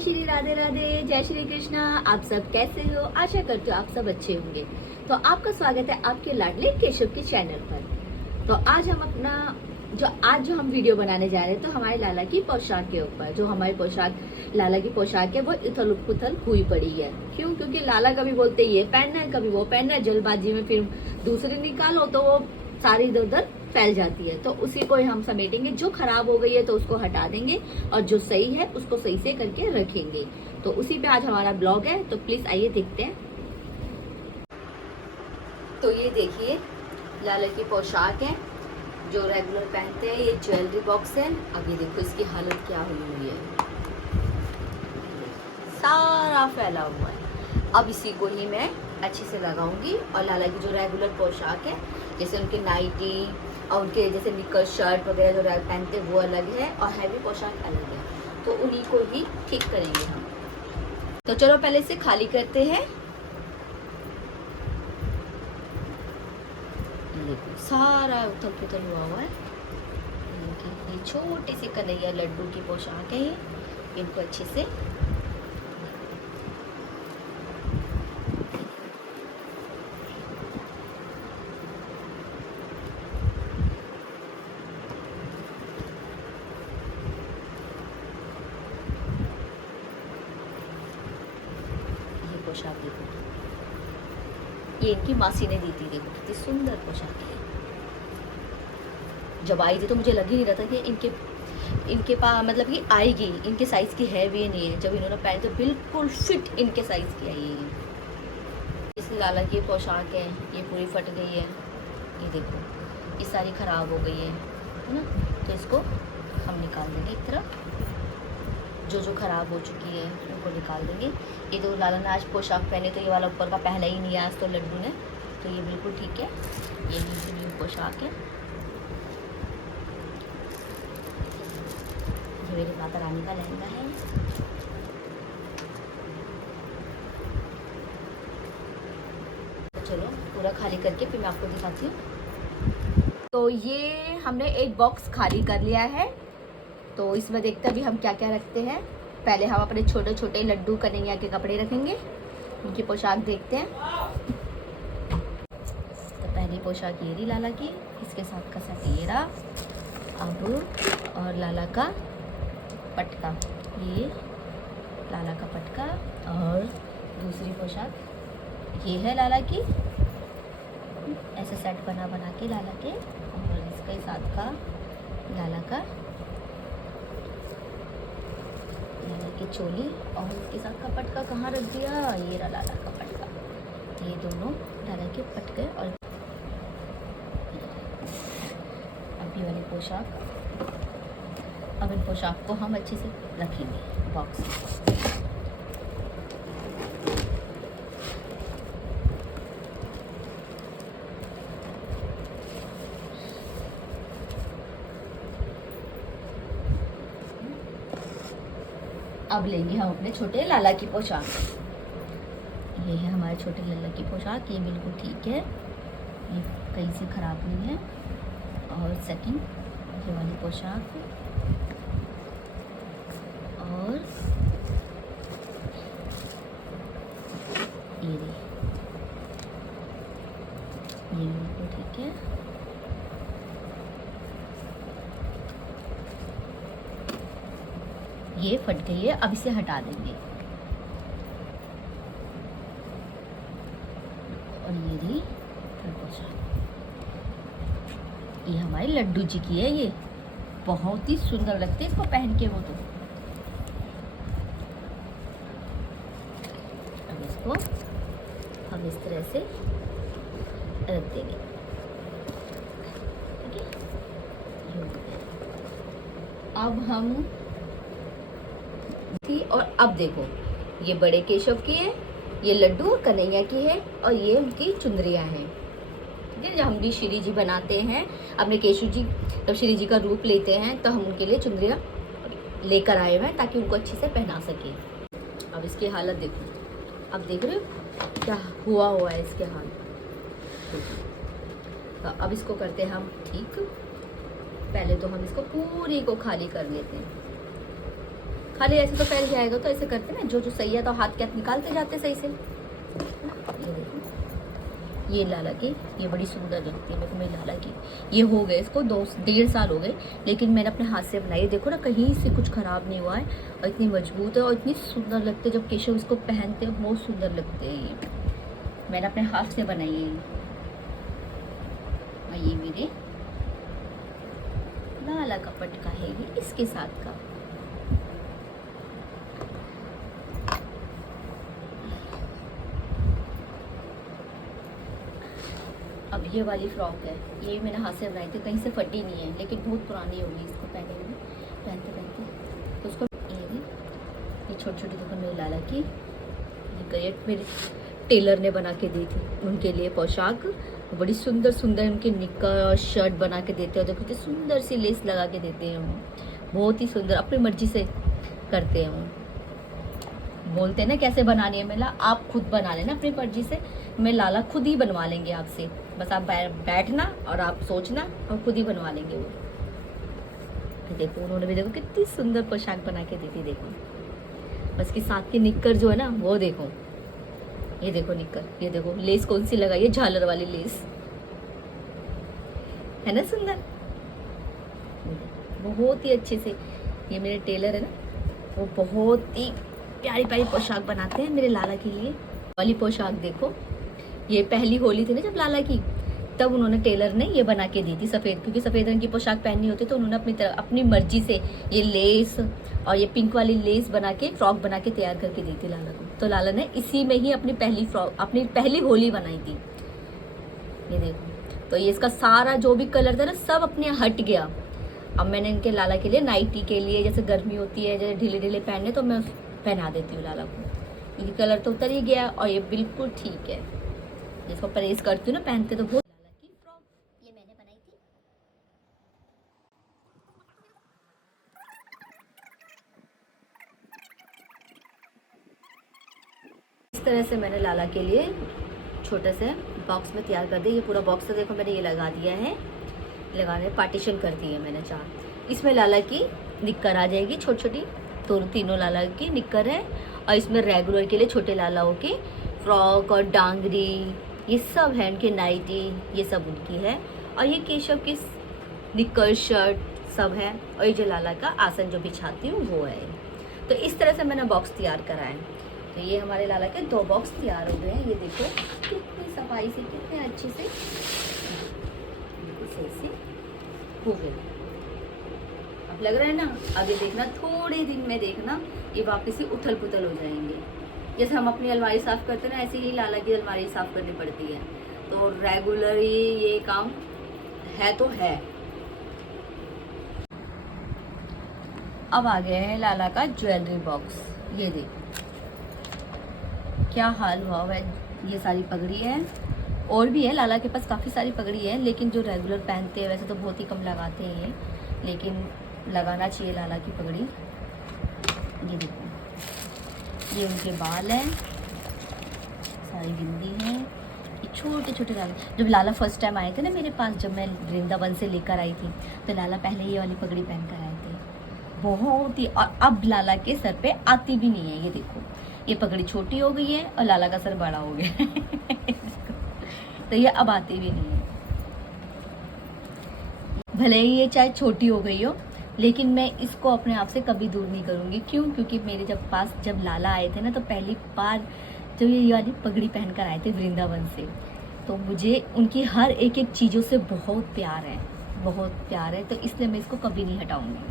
श्री राधे राधे, जय श्री कृष्णा। आप सब कैसे हो? आशा करती हूँ आप सब अच्छे होंगे। तो आपका स्वागत है आपके लाडले केशव के चैनल पर। तो आज हम वीडियो बनाने जा रहे हैं तो हमारे लाला की पोशाक के ऊपर। जो हमारी पोशाक, लाला की पोशाक है, वो इथल पुथल हुई पड़ी है। क्यों? क्योंकि लाला कभी बोलते ये पहनना है, कभी वो पहनना है। जल्दबाजी में फिर दूसरी निकालो तो वो सारी इधर उधर फैल जाती है। तो उसी को हम समेटेंगे। जो खराब हो गई है तो उसको हटा देंगे और जो सही है उसको सही से करके रखेंगे। तो उसी पे आज हमारा ब्लॉग है। तो प्लीज आइए देखते हैं। तो ये देखिए लाला की पोशाक है जो रेगुलर पहनते हैं। ये ज्वेलरी बॉक्स है। अभी देखो इसकी हालत क्या हुई है, सारा फैला हुआ है। अब इसी को ही मैं अच्छे से लगाऊंगी। और लाला की जो रेगुलर पोशाक है, जैसे उनकी नाइटी और उनके जैसे निकर शर्ट वगैरह जो पहनते हैं वो अलग है और हैवी पोशाक अलग है। तो उन्हीं को ही ठीक करेंगे हम। तो चलो पहले इसे खाली करते हैं। देखो सारा उथल पुथल हुआ है। ये छोटे से कन्हैया लड्डू की पोशाक है। इनको अच्छे से पोशाक देखो, ये इनकी मासी ने दी थी। देखो कितनी सुंदर पोशाक है। जब आई थी तो मुझे लग ही नहीं रहा था कि इनके पास मतलब कि आएगी। इनके साइज की है भी नहीं है। जब इन्होंने पहनी तो बिल्कुल फिट इनके साइज की आई है। इस लाला की पोशाक है, ये पूरी फट गई है। ये देखो ये सारी खराब हो गई है ना। तो इसको हम निकाल देंगे एक तरफ। जो खराब हो चुकी है उनको निकाल देंगे। ये तो लाला ने आज पोशाक पहने तो ये वाला ऊपर का पहना ही नहीं है आज तो लड्डू ने। तो ये बिल्कुल ठीक है। ये न्यू पोशाक है। ये मेरी माता रानी का लहंगा है। तो चलो पूरा खाली करके फिर मैं आपको दिखाती हूँ। तो ये हमने एक बॉक्स खाली कर लिया है। तो इसमें देखते हैं अभी हम क्या क्या रखते हैं। पहले हम अपने छोटे छोटे लड्डू कन्हैया के कपड़े रखेंगे। उनकी पोशाक देखते हैं। तो पहली पोशाक ये रही लाला की, इसके साथ का सेट ये रहा। अब और लाला का पटका, ये लाला का पटका। और दूसरी पोशाक ये है लाला की। ऐसे सेट बना बना के लाला के। और इसके साथ का लाला का की चोली। और इसके साथ का पटका कहाँ रख दिया? ये रहा लाला का पटका। ये दोनों लाला के पटके। और अभी वाली पोशाक, अब इन पोशाक को हम अच्छे से रखेंगे बॉक्स में। अब लेंगे हम अपने छोटे लाला की पोशाक। ये है हमारे छोटे लाला की पोशाक। ये बिल्कुल ठीक है, ये कहीं से ख़राब नहीं है। और सेकंड ये वाली पोशाक। और ये बिल्कुल ठीक है। ये फट गई है, अब इसे हटा देंगे। और ये रही पोशाक। ये हमारे लड्डू जी की है। ये बहुत ही सुंदर लगते हैं इसको पहन के। वो तो अब इसको हम इस तरह से रख देंगे। ठीक है, अब हम और अब देखो ये बड़े केशव की है, ये लड्डू कन्हैया की है और ये उनकी चुंदरियां हैं। ठीक है, जब हम भी श्री जी बनाते हैं अपने केशव जी, जब श्री जी का रूप लेते हैं तो हम उनके लिए चुंदरियां लेकर आए हुए हैं ताकि उनको अच्छे से पहना सके। अब इसकी हालत देखो, अब देख रहे हो क्या हुआ है इसके हाल। तो अब इसको करते हैं हम ठीक। पहले तो हम इसको पूरी को खाली कर लेते हैं। खाली ऐसे तो पहन जाएगा, तो ऐसे करते ना, जो जो सही है तो हाथ के हाथ निकालते जाते सही से। ये देखो, ये लाला की, ये बड़ी सुंदर लगती है मेरे को मेरी लाला की। ये हो गए इसको 2-1.5 साल हो गए, लेकिन मैंने अपने हाथ से बनाई है। देखो ना, कहीं से कुछ ख़राब नहीं हुआ है, और इतनी मजबूत है और इतनी सुंदर लगते हैं। जब केशव इसको पहनते हैं बहुत सुंदर लगते हैं। ये मैंने अपने हाथ से बनाई है। और ये मेरे लाला का पटका है, ये इसके साथ का। अब ये वाली फ्रॉक है, ये मैंने हाथ से बनाई थी, कहीं से फटी नहीं है, लेकिन बहुत पुरानी हो गई इसको पहने हुए, पहनते पहनते। तो उसको ये छोटी छोटी दुकान मेरी लाला की, ये ग्रेट मेरे टेलर ने बना के दी थी उनके लिए पोशाक। बड़ी सुंदर सुंदर उनकी निक्कर और शर्ट बना के देते हैं। देखो कितनी सुंदर सी लेस लगा के देते हैं वो, बहुत ही सुंदर, अपनी मर्जी से करते हैं वो। बोलते हैं ना कैसे बनानी है, मेला आप खुद बना लेना अपनी मर्जी से, मैं लाला खुद ही बनवा लेंगे आपसे। बस आप बैठना और आप सोचना और खुद ही बनवा लेंगे वो। देखो उन्होंने भी, देखो कितनी सुंदर पोशाक बना के दी थी। देखो बस की साथ की निक्कर जो है ना वो देखो, ये देखो निक्कर, ये देखो लेस कौन सी लगाई है, झालर वाली लेस है ना सुंदर, बहुत ही अच्छे से। ये मेरे टेलर है ना, वो बहुत ही प्यारी प्यारी पोशाक बनाते हैं मेरे लाला के लिए। वाली पोशाक देखो, ये पहली होली थी ना जब लाला की, तब उन्होंने टेलर ने ये बना के दी थी सफ़ेद, क्योंकि सफ़ेद रंग की पोशाक पहननी होती, तो उन्होंने अपनी मर्जी से ये लेस और ये पिंक वाली लेस बना के फ्रॉक बना के तैयार करके दी थी लाला को। तो लाला ने इसी में ही अपनी पहली फ्रॉक, अपनी पहली होली बनाई थी। ये देखो, तो ये इसका सारा जो भी कलर था ना सब अपने हट गया। अब मैंने इनके लाला के लिए नाइटी के लिए, जैसे गर्मी होती है जैसे ढीले ढीले पहनने, तो मैं पहना देती हूँ लाला को, क्योंकि कलर तो उतर ही गया और ये बिल्कुल ठीक है। इसको परहेज करती हूँ ना पहनते तो बहुत। लाला की फ्रॉक ये मैंने बनाई थी। इस तरह से मैंने लाला के लिए छोटे से बॉक्स में तैयार कर दिया। ये पूरा बॉक्स तो देखो मैंने ये लगा दिया है, लगाने पार्टीशन कर दी है मैंने 4। इसमें लाला की निक्कर आ जाएगी छोटी छोटी, तो तीनों लाला की निक्कर है। और इसमें रेगुलर के लिए छोटे लालाओं की फ्रॉक और डांगरी, ये सब है इनके, नाइटी ये सब उनकी है। और ये केशव की निक्कर शर्ट सब है। और ये जो लाला का आसन जो बिछाती हूँ वो है। तो इस तरह से मैंने बॉक्स तैयार करा है। तो ये हमारे लाला के 2 बॉक्स तैयार हो गए हैं। ये देखो कितनी सफाई से, कितने अच्छे से हो गए। अब लग रहा है ना, आगे देखना थोड़े दिन में देखना ये वापस ही उथल पुथल हो जाएंगे। जैसे हम अपनी अलमारी साफ़ करते हैं ना, ऐसे ही लाला की अलमारी साफ़ करनी पड़ती है। तो रेगुलर ये काम है तो है। अब आ गया है लाला का ज्वेलरी बॉक्स। ये देखो क्या हाल हुआ है। ये सारी पगड़ी है, और भी है लाला के पास काफ़ी सारी पगड़ी है, लेकिन जो रेगुलर पहनते हैं वैसे तो बहुत ही कम लगाते हैं, लेकिन लगाना चाहिए लाला की पगड़ी। ये देखो, ये उनके बाल हैं, सारी बिंदी है, ये छोटे छोटे लाला। जब लाला फर्स्ट टाइम आए थे ना मेरे पास, जब मैं वृंदावन से लेकर आई थी, तो लाला पहले ये वाली पगड़ी पहन कर आए थे, बहुत ही। और अब लाला के सर पे आती भी नहीं है। ये देखो, ये पगड़ी छोटी हो गई है और लाला का सर बड़ा हो गया है तो ये अब आती भी नहीं है। भले ही ये चाहे छोटी हो गई हो, लेकिन मैं इसको अपने आप से कभी दूर नहीं करूँगी। क्यों? क्योंकि मेरे जब लाला आए थे ना, तो पहली बार जब ये वाली पगड़ी पहन कर आए थे वृंदावन से, तो मुझे उनकी हर एक एक चीज़ों से बहुत प्यार है, बहुत प्यार है। तो इसलिए मैं इसको कभी नहीं हटाऊँगी।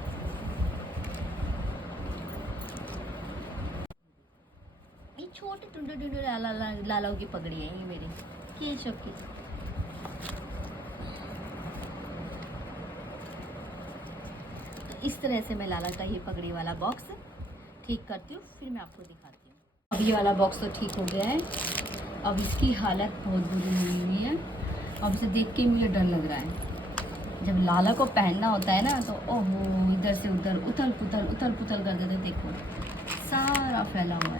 ये छोटे टुंडे टुंडे लालाओं की पगड़ी है ये मेरी केशव की। तो इस तरह से मैं लाला का ये पगड़ी वाला बॉक्स ठीक करती हूँ, फिर मैं आपको दिखाती हूँ। अब ये वाला बॉक्स तो ठीक हो गया है। अब इसकी हालत बहुत बुरी हुई है। अब इसे देख के मुझे डर लग रहा है। जब लाला को पहनना होता है ना, तो ओहो, इधर से उधर उथल पुथल कर देते। देखो सारा फैला हुआ है।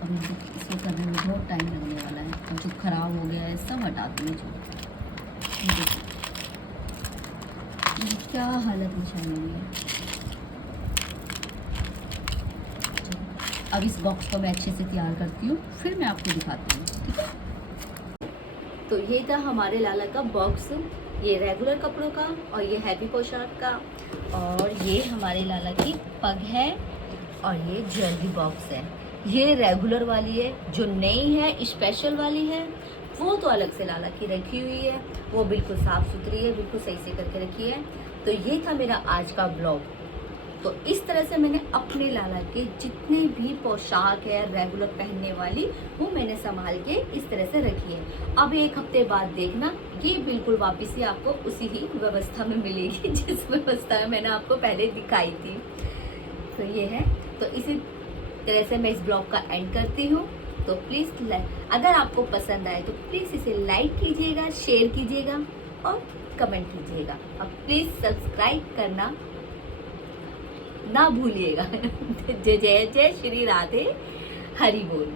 अब इसको करने में बहुत टाइम लगने वाला है। और जो खराब हो गया है सब हटाती हूँ। क्या हालत मचाई हुई है। अब इस बॉक्स को मैं अच्छे से तैयार करती हूँ, फिर मैं आपको दिखाती हूँ, ठीक है। तो ये था हमारे लाला का बॉक्स, ये रेगुलर कपड़ों का और ये हैवी पोशाक का, और ये हमारे लाला की पग है, और ये ज्वेलरी बॉक्स है। ये रेगुलर वाली है, जो नई है स्पेशल वाली है वो तो अलग से लाला की रखी हुई है, वो बिल्कुल साफ सुथरी है, बिल्कुल सही से करके रखी है। तो ये था मेरा आज का ब्लॉग। तो इस तरह से मैंने अपने लाला के जितने भी पोशाक है रेगुलर पहनने वाली, वो मैंने संभाल के इस तरह से रखी है। अब 1 हफ्ते बाद देखना ये बिल्कुल वापस ही आपको उसी ही व्यवस्था में मिलेगी जिस व्यवस्था में मैंने आपको पहले दिखाई थी। तो ये है, तो इसी तरह से मैं इस ब्लॉग का एंड करती हूँ। तो प्लीज़ अगर आपको पसंद आए तो प्लीज़ इसे लाइक कीजिएगा, शेयर कीजिएगा और कमेंट कीजिएगा। अब प्लीज़ सब्सक्राइब करना ना भूलिएगा। जय जय जय श्री राधे, हरि बोल।